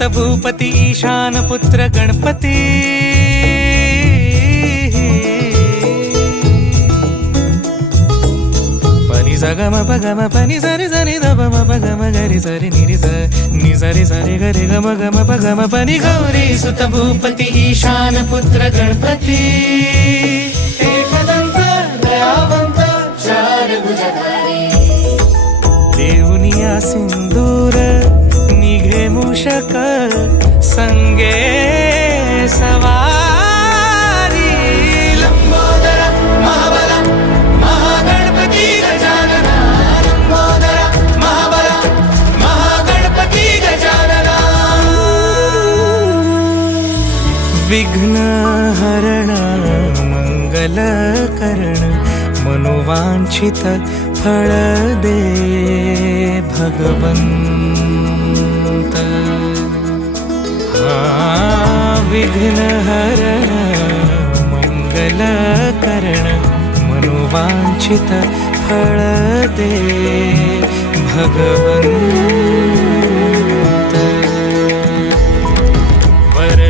దేవత భూపతి ఈశానపుత్ర గణపతి పని సగమ పగమ పని సరి సరి దమ పగమ గరి సరి నిరి ని సరి సరి గరి గమ గమ పగమ పని గౌరీ సుత భూపతి ఈశానపుత్ర గణపతి ఏకదంత దయావంత చారుభుజధారి దేవుని ఆ సింధూర నిఘే మూషకా विघ्नहरण मङ्गलकरण कर्ण मनोवाञ्छित फलदे भगवन् विघ्नहरण मङ्गलकरण हरण मङ्गलकर्ण मनोवाञ्छित फलदे भगवन्